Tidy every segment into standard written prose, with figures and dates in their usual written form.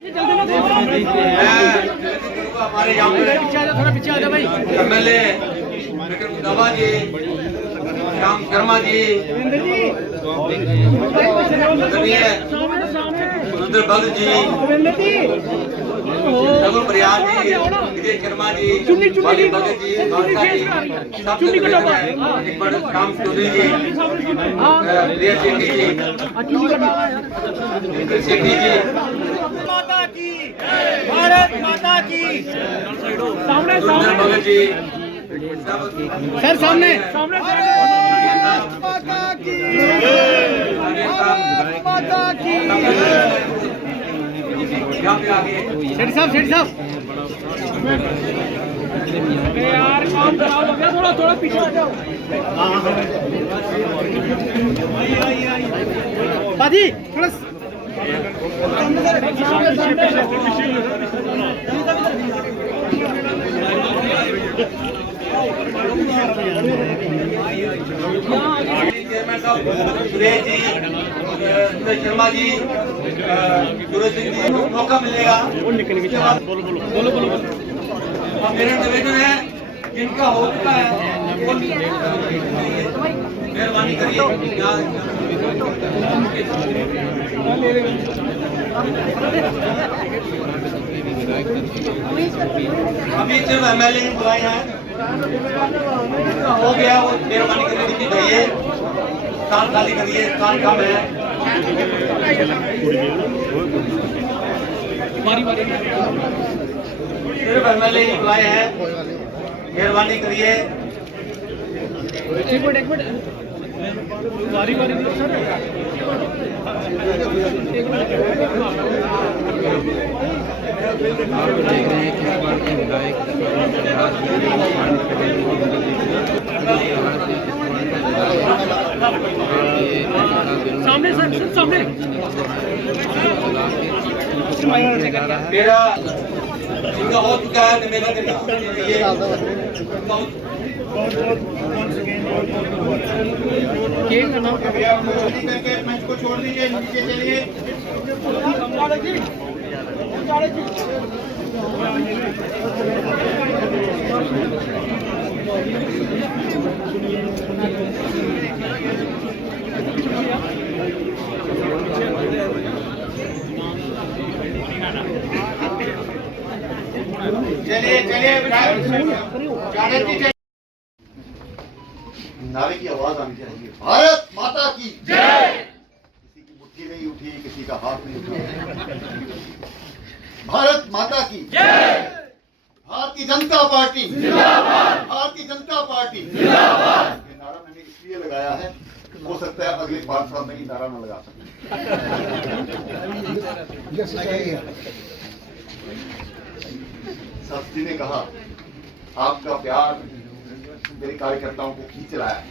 हमारे यहाँ पे थोड़ा पीछे आ जाओ भाई। MLA विक्रम दवा जी, श्याम शर्मा जी, सुरेंद्र भगत जी, रघु प्रयाग जी, विजय शर्मा जी, बाली भगत जी, बादशाह जी, सबसे एक बार श्याम चौधरी जी, प्रिया शेट्टी जी, इंद्र शेट्टी जी, माता की भारत माता की सामने सुरेंद्र भगत जी, सर सामने सामने भारत माता की भारत माता की शेट्टी साहब यार काम खराब हो गया थोड़ा थोड़ा पीछे आ जाओ बाजी थोड़ा चेयरमैन साहब सुरेश जी, शर्मा जी, सूरज सिंह जी को मौका मिलेगा। बोलो। और मेरे निवेदन है जिनका हो चुका है मेहरबानी करिए अभी सिर्फ MLA बुलाए हैं, हो गया वो मेहरबानी करके नीचे जाइए, स्थान खाली करिए, स्थान कम है। सिर्फ MLA ही बुलाए हैं, मेहरबानी करिए। एक मिनट बारी सर आप देख रहे हैं किस बार के विधायक सामने सर सामने मेरा इनका हो चुका है निवेदन मंच को छोड़ दीजिए, नीचे चलिए। चलिए नारे की आवाज आनी चाहिए। भारत माता की जय। किसी की मुट्ठी नहीं उठी, किसी का हाथ नहीं उठा। भारत माता की जय। भारतीय जनता पार्टी जिंदाबाद। भारतीय जनता पार्टी जिंदाबाद। ये नारा मैंने इसलिए लगाया है, हो सकता है अगले 5 साल में ही नारा न लगा सके। शास्त्री ने कहा आपका प्यार मेरे कार्यकर्ताओं को खींच रहा है।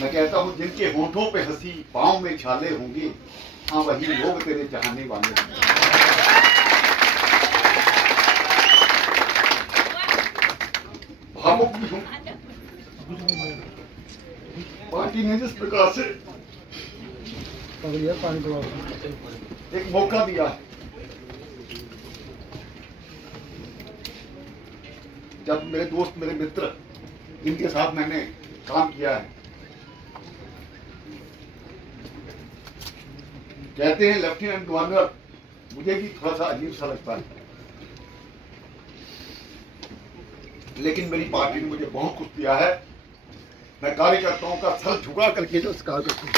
मैं कहता हूं जिनके होठों पे हंसी, पांव में छाले होंगे, हाँ वही लोग तेरे चाहने वाले होंगे। भावुक भी हूं। पार्टी ने जिस प्रकार से एक मौका दिया है, जब मेरे दोस्त, मेरे मित्र, इनके साथ मैंने काम किया है, कहते हैं लेफ्टिनेंट गवर्नर, मुझे भी थोड़ा सा अजीब सा लगता है, लेकिन मेरी पार्टी ने मुझे बहुत कुछ दिया है। मैं कार्यकर्ताओं का सर झुका करके जो कार्य करता हूं।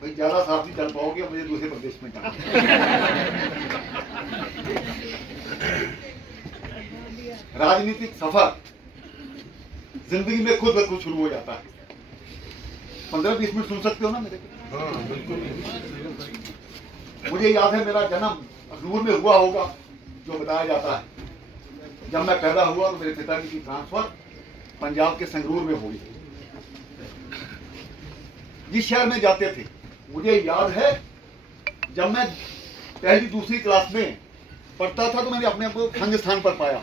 भाई ज्यादा साथ नहीं चल पाओगे, मुझे दूसरे प्रदेश में जाना। राजनीतिक सफर जिंदगी में खुद ब खुद शुरू हो जाता है। 15-20 मिनट सुन सकते हो ना मेरे को? हाँ बिल्कुल। मुझे याद है मेरा जन्म अखनूर में हुआ होगा, जो बताया जाता है। जब मैं पैदा हुआ तो मेरे पिताजी की ट्रांसफर पंजाब के संगरूर में हुई। जिस शहर में जाते थे, मुझे याद है जब मैं पहली दूसरी क्लास में पढ़ता था तो मैंने अपने आप को संग स्थान पर पाया।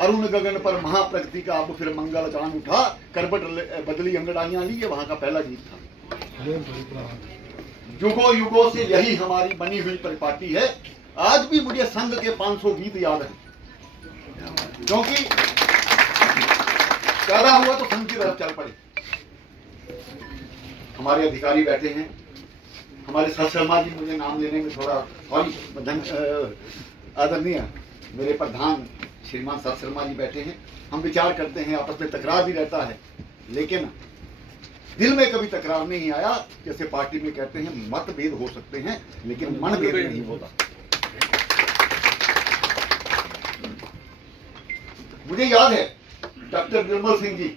अरुण गगन पर महाप्रगति का अब फिर मंगल गान उठा, करबट बदली अंगड़ाइयां ली, ये वहां का पहला गीत था। युगों युगों से यही हमारी बनी हुई परिपाटी है। आज भी मुझे संघ के 500 गीत याद हैं, क्योंकि पैदा हुआ तो संघ की तरफ चल पड़े। हमारे अधिकारी बैठे हैं, हमारे सर शर्मा जी, मुझे नाम लेने में थोड़ा आदरणीय मेरे प्रधान श्रीमान सर शर्मा जी बैठे हैं। हम विचार करते हैं, आपस में तकरार भी रहता है, लेकिन दिल में कभी तकरार नहीं आया। जैसे पार्टी में कहते हैं मतभेद हो सकते हैं लेकिन मनभेद नहीं होता। मुझे याद है डॉक्टर निर्मल सिंह जी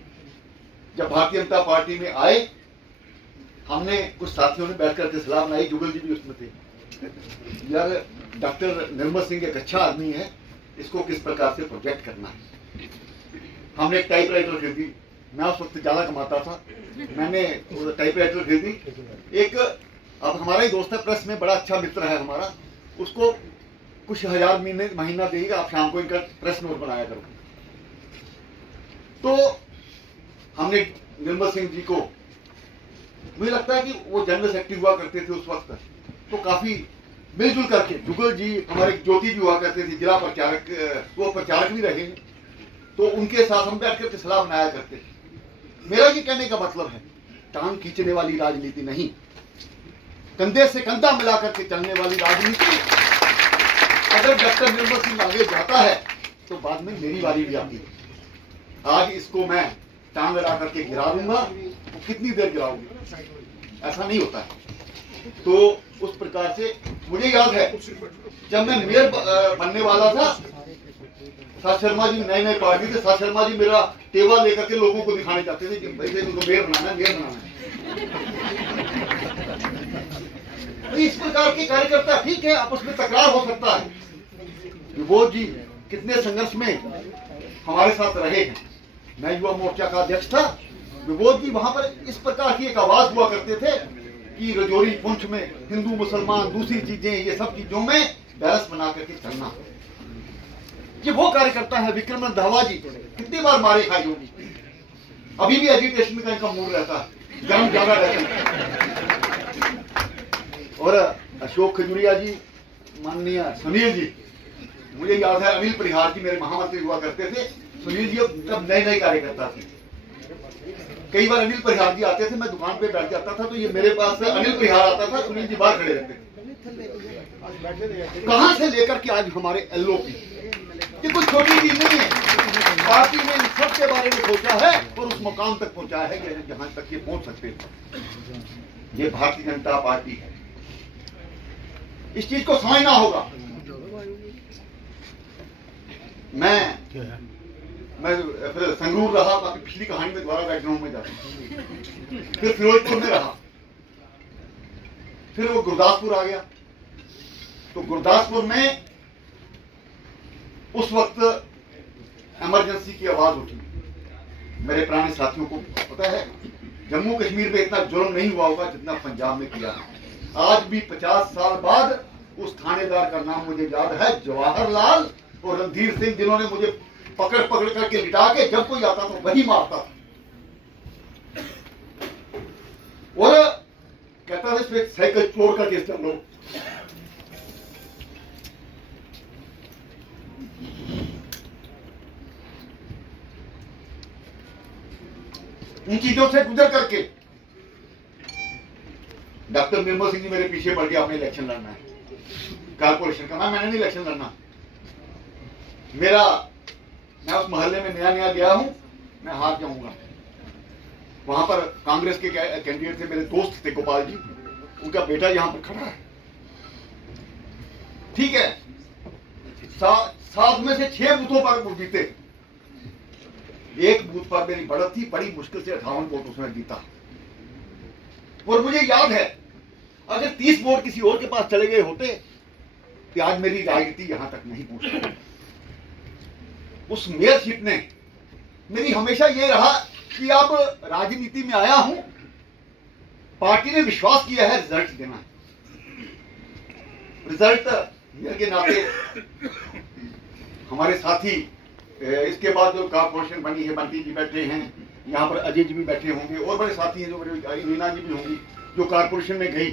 जब भारतीय जनता पार्टी में आए, हमने कुछ साथियों ने बैठकर के सलाह बनाई, जुगल जी भी उसमें थे। यार डॉक्टर निर्मल सिंह एक अच्छा आदमी है, इसको किस प्रकार से प्रोजेक्ट करना है। हमने एक टाइपराइटर खरीदी, मैं उस वक्त ज्यादा कमाता था, मैंने टाइपराइटर खरीदी। एक अब हमारा ही दोस्त है, प्रेस में बड़ा अच्छा मित्र है हमारा, उसको कुछ हजार महीना देगा, आप शाम को इनका प्रेस नोट बनाया करो। तो हमने निर्मल सिंह जी को, मुझे लगता है कि वो जनरल सेक्रेटरी हुआ करते थे उस वक्त, तो काफी मिलजुल करके, जुगल जी हमारे ज्योति भी हुआ करते थे, जिला प्रचारक, वो प्रचारक भी रहे, तो उनके साथ हम बैठ करके सलाह बनाया करते। मेरा ये कहने का मतलब है, टांग खींचने वाली राजनीति नहीं, कंधे से कंधा मिला करके चलने वाली राजनीति। अगर डॉक्टर निर्मल सिंह आगे जाता है तो बाद में मेरी बारी भी आती है। आज इसको मैं टांग लगा करके गिरा दूंगा, तो कितनी देर गिराऊंगी, ऐसा नहीं होता है। तो उस प्रकार से मुझे याद है जब मैं मेयर बनने वाला था, सर शर्मा जी नए नए पार्टी थे, सर शर्मा जी मेरा टेबल लेकर के लोगों को दिखाने जाते थे कि भाई तुमको मेयर बनाना है, मेयर बनाना है। तो इस प्रकार के कार्यकर्ता, ठीक है आपस में तकरार हो सकता है। विभोद जी कितने संघर्ष में हमारे साथ रहे हैं, मैं युवा मोर्चा का अध्यक्ष था। विभोद जी वहां पर इस प्रकार की एक आवाज हुआ करते थे कि रजौरी पुंछ में हिंदू मुसलमान दूसरी चीजें, ये सब चीजों में बैलेंस बना करके चलना। ये वो कार्यकर्ता है। विक्रम धावा जी कितनी बार मारे खाई होगी, अभी भी एजुटेशन का इनका मूड रहता है, गर्म ज्यादा रहता है। और अशोक खजूरिया जी, माननीय सुनील जी, मुझे याद है अनिल परिहार जी मेरे महामंत्री हुआ करते थे। सुनील जी तब नए नए कार्यकर्ता थे, कई बार अनिल परिहार जी आते थे, मैं दुकान पे बैठ जाता था तो ये मेरे पास अनिल परिहार आता था, सुनील जी बाहर खड़े रहते थे। कहां से लेकर के आज हमारे एलओपी, ये कोई छोटी चीज नहीं है। पार्टी ने इन सब के बारे में सोचा है और उस मुकाम तक पहुंचाया है कि जहां तक ये पहुंच सकते थे। ये भारतीय जनता पार्टी है, इस चीज को समझना होगा। मैं फिर संगरूर रहा, बाकी पिछली कहानी में दोबारा बैकग्राउंड में जाता हूं। फिर फिरोजपुर में रहा, फिर वो गुरदासपुर आ गया। तो गुरदासपुर में उस वक्त इमरजेंसी की आवाज उठी। मेरे पुराने साथियों को पता है जम्मू कश्मीर में इतना जुल्म नहीं हुआ होगा जितना पंजाब में किया। आज भी 50 साल बाद उस थानेदार का नाम मुझे याद है, जवाहरलाल और रणधीर सिंह, जिन्होंने मुझे पकड़ पकड़ करके लिटा के जब कोई आता था वही मारता था। और कहता था इसमें साइकिल चोर का केस चल लो। इन चीजों से गुजर करके डॉक्टर निर्मल सिंह जी मेरे पीछे पड़ गया, आपने इलेक्शन लड़ना है कारपोरेशन का। मैंने नहीं इलेक्शन लड़ना, मैं उस मोहल्ले में नया नया गया हूं, मैं हार जाऊंगा। वहां पर कांग्रेस के कैंडिडेट थे, मेरे दोस्त थे गोपाल जी, उनका बेटा यहां पर खड़ा है, ठीक है। 7 में से 6 बूथों पर वो जीते, एक बूथ पर मेरी बढ़त थी, बड़ी मुश्किल से 58 वोट उसमें जीता। और मुझे याद है अगर 30 वोट किसी और के पास चले गए होते तो आज मेरी राजनीति यहां तक नहीं पहुंचती। उस मेयरशिप ने मेरी हमेशा ये रहा कि अब राजनीति में आया हूं पार्टी ने विश्वास किया है रिजल्ट देना है। रिजल्ट के नाते हमारे साथी, इसके बाद जो कॉर्पोरेशन बनी है, बंटी जी बैठे हैं यहाँ पर, अजय जी भी बैठे होंगे और बड़े साथी हैं जो बड़े, मीना जी भी होंगी जो कॉर्पोरेशन में गई।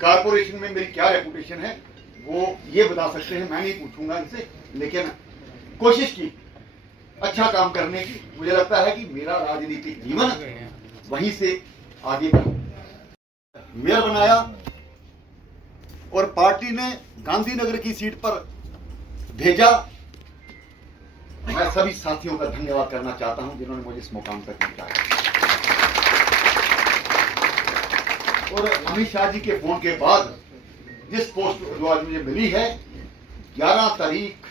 कॉर्पोरेशन में मेरी क्या रेपुटेशन है वो ये बता सकते हैं, मैं नहीं पूछूंगा इनसे, लेकिन कोशिश की अच्छा काम करने की। मुझे लगता है कि मेरा राजनीतिक जीवन वहीं से आगे बढ़ा। मेयर बनाया और पार्टी ने गांधीनगर की सीट पर भेजा। मैं सभी साथियों का धन्यवाद करना चाहता हूं जिन्होंने मुझे इस मुकाम तक पहुंचाया। और अमित शाह जी के फोन के बाद जिस पोस्ट जो आज मुझे मिली है, 11 तारीख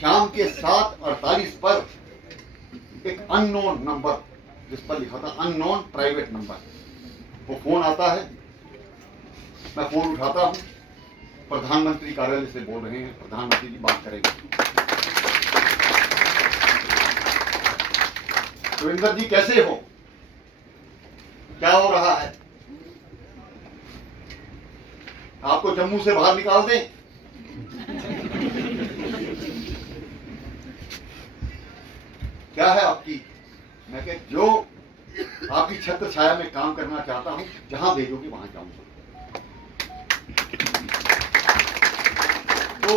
शाम के 7:48 पर एक अननोन नंबर, जिस पर लिखा था अननोन प्राइवेट नंबर, वो फोन आता है। मैं फोन उठाता हूं, प्रधानमंत्री कार्यालय से बोल रहे हैं, प्रधानमंत्री जी बात करेंगे। सुरेंद्र जी कैसे हो, क्या हो रहा है, आपको जम्मू से बाहर निकाल दें? क्या है आपकी? मैं कह जो आपकी छत्र छाया में काम करना चाहता हूं, जहां भेजोगे वहां जाऊंगा। तो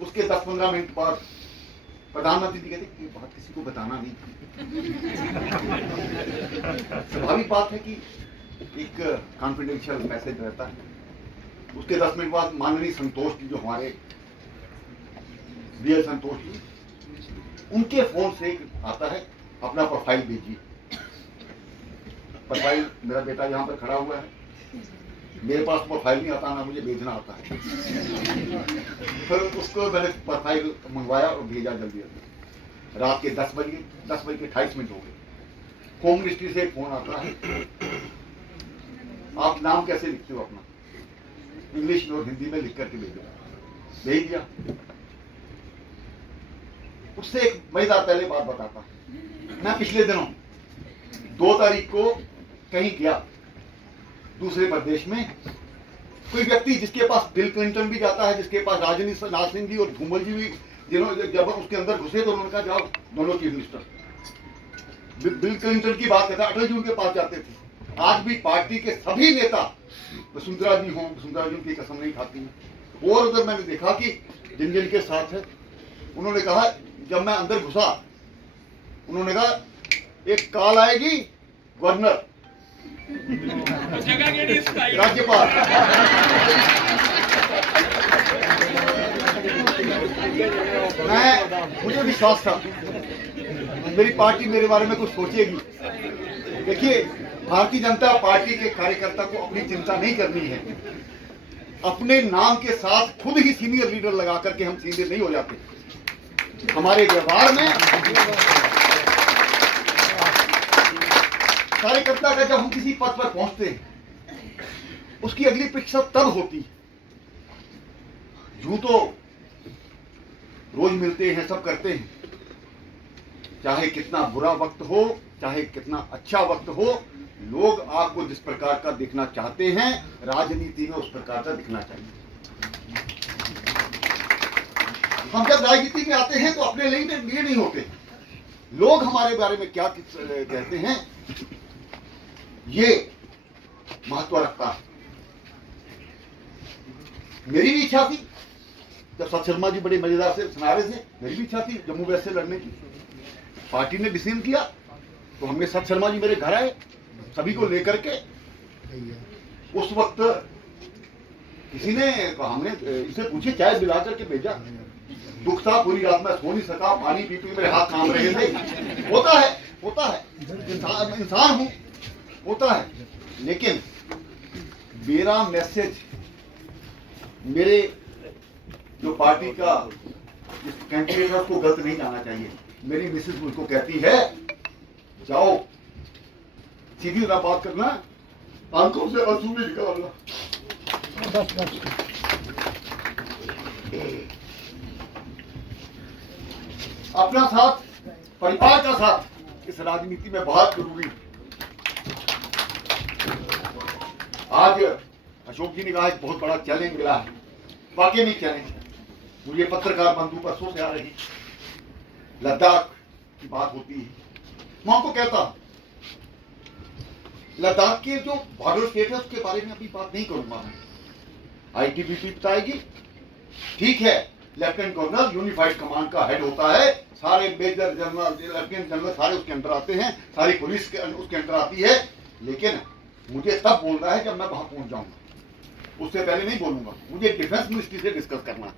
उसके 10-15 मिनट बाद प्रधानमंत्री जी कहते कि बात किसी को बताना नहीं। स्वाभाविक बात है कि एक कॉन्फिडेंशियल मैसेज रहता है। उसके 10 मिनट बाद माननीय संतोष जी, जो हमारे बीएल संतोष जी, उनके फोन से आता है अपना प्रोफाइल भेजिए। प्रोफाइल मेरा बेटा यहाँ पर खड़ा हुआ है, मेरे पास प्रोफाइल नहीं आता, ना मुझे भेजना आता है। फिर उसको मैंने प्रोफाइल मंगवाया और भेजा जल्दी। रात के 10 बजे 28 मिनट हो गए। होम मिनिस्ट्री से एक फोन आता है, आप नाम कैसे लिखते हो अपना, इंग्लिश और हिंदी में लिख करके भेजो। भेज दिया। उससे एक मजेदार पहले बात बताता, मैं पिछले दिनों 2 तारीख को कहीं गया दूसरे प्रदेश में। कोई व्यक्ति जिसके पास बिल क्लिंटन भी जाता है, जिसके पास राजनाथ सिंह जी और धूमल जी भी, जिन्होंने जब उसके अंदर घुसे तो उन्होंने कहा जाओ दोनों चीफ मिनिस्टर। बिल क्लिंटन की बात करता, अटल जी उनके पास जाते थे। आज भी पार्टी के सभी नेता, वसुंधरा जी हों, वसुंधरा जी उनकी कसम नहीं खाती हैं। और उधर मैंने देखा कि जिन जिन के साथ है, उन्होंने कहा, जब मैं अंदर घुसा उन्होंने कहा एक कॉल आएगी गवर्नर, राज्यपाल। मुझे विश्वास था मेरी पार्टी मेरे बारे में कुछ सोचेगी। देखिए, भारतीय जनता पार्टी के कार्यकर्ता को अपनी चिंता नहीं करनी है। अपने नाम के साथ खुद ही सीनियर लीडर लगा करके हम सीनियर नहीं हो जाते। हमारे व्यवहार में कार्यकर्ता का जब हम किसी पद पर पहुंचते हैं, उसकी अगली परीक्षा तब होती है। यूं तो रोज मिलते हैं, सब करते हैं, चाहे कितना बुरा वक्त हो, चाहे कितना अच्छा वक्त हो, लोग आपको जिस प्रकार का दिखना चाहते हैं, राजनीति में उस प्रकार का दिखना चाहिए। हम जब राजनीति में आते हैं तो अपने लिए नहीं होते, लोग हमारे बारे में क्या कहते हैं ये महत्व रखता है। मेरी भी इच्छा थी, जब सत शर्मा जी बड़े मजेदार से सुना रहे थे, मेरी भी इच्छा थी जम्मू वेस्ट से लड़ने की। पार्टी ने डिसीजन किया तो हमने, सत शर्मा जी मेरे घर आए सभी को लेकर के। उस वक्त किसी ने, हमने इसे पूछे, चाय पिला करके भेजा। दुख था, पूरी रात में सो नहीं सका, पानी पी पी मेरे हाथ काम रहे थे। होता है, इंसान हूं, होता है। लेकिन मेरा मैसेज मेरे जो पार्टी का जिस कैंडिडेट है उसको गलत नहीं जाना चाहिए। मेरी मिसेज मुझको कहती है, जाओ सीधी तरह बात करना, आंखों से आंसू भी निकालना। अपना साथ, परिवार का साथ इस राजनीति में बहुत जरूरी है। आज अशोक जी ने कहा एक बहुत बड़ा चैलेंज मिला है, वाकई में चैलेंज है। मुझे पत्रकार बंधु परसों से आ रही, लद्दाख की बात होती है, मैं उनको कहता हूं लद्दाख के जो बॉर्डर स्टेट है उसके बारे में अभी बात नहीं करूंगा मैं, आईटीबीपी बताएगी। ठीक है, लेफ्टिनेंट गवर्नर यूनिफाइड कमांड का हेड होता है, सारे मेजर जनरल लेफ्टिनेंट जनरल सारे उसके अंदर आते हैं, सारी पुलिस उसके अंदर आती है, लेकिन मुझे तब बोलना है जब मैं वहां पहुंच जाऊंगा, उससे पहले नहीं बोलूंगा। मुझे डिफेंस मिनिस्ट्री से डिस्कस करना है,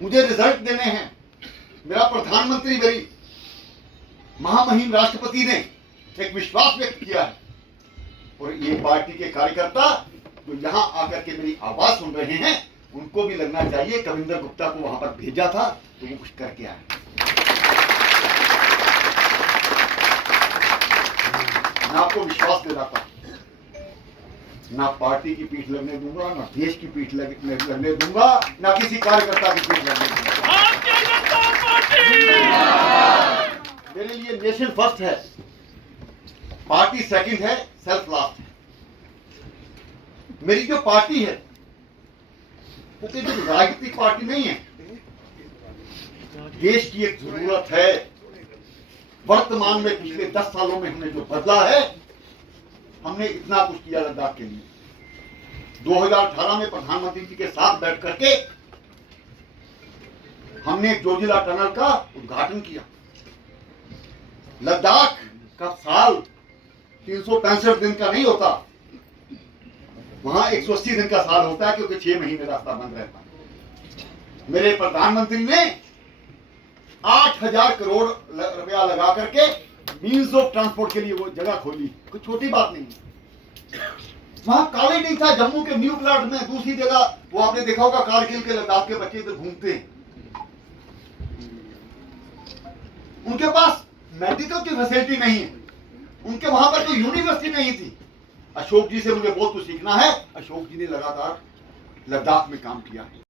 मुझे रिजल्ट देने हैं। मेरा प्रधानमंत्री, मेरी महामहिम राष्ट्रपति ने एक विश्वास व्यक्त किया है, और ये पार्टी के कार्यकर्ता जो यहां आकर के मेरी आवाज सुन रहे हैं, उनको भी लगना चाहिए कविंदर गुप्ता को वहां पर भेजा था तो वो कुछ करके आए। मैं आपको विश्वास दिलाता हूं, ना पार्टी की पीठ लगने दूंगा, ना देश की पीठ लगने दूंगा, ना किसी कार्यकर्ता की पीठ लगने दूंगा। मेरे लिए नेशन फर्स्ट है, पार्टी सेकंड है, सेल्फ लास्ट है। मेरी जो पार्टी है वो कोई राजनीतिक पार्टी नहीं है, देश की एक जरूरत है। वर्तमान में पिछले 10 सालों में हमने जो बदला है, हमने इतना कुछ किया लद्दाख के लिए। 2018 में प्रधानमंत्री जी के साथ बैठ करके हमने जोजिला टनल का उद्घाटन किया। लद्दाख का साल 365 दिन का नहीं होता, वहां 180 दिन का साल होता है, क्योंकि 6 महीने रास्ता बंद रहता है। मेरे प्रधानमंत्री ने 8000 करोड़ रुपया लगा करके मीन्स ऑफ ट्रांसपोर्ट के लिए वो जगह खोली, कोई छोटी बात नहीं है। वहां कॉलेज नहीं था, जम्मू के न्यू प्लाट में, दूसरी जगह वो आपने देखा होगा, कारगिल के लद्दाख के बच्चे इधर घूमते हैं। उनके पास मेडिकल की फैसिलिटी नहीं है, उनके वहां पर कोई यूनिवर्सिटी नहीं थी। अशोक जी से मुझे बहुत कुछ सीखना है। अशोक जी ने लगातार लद्दाख में काम किया है।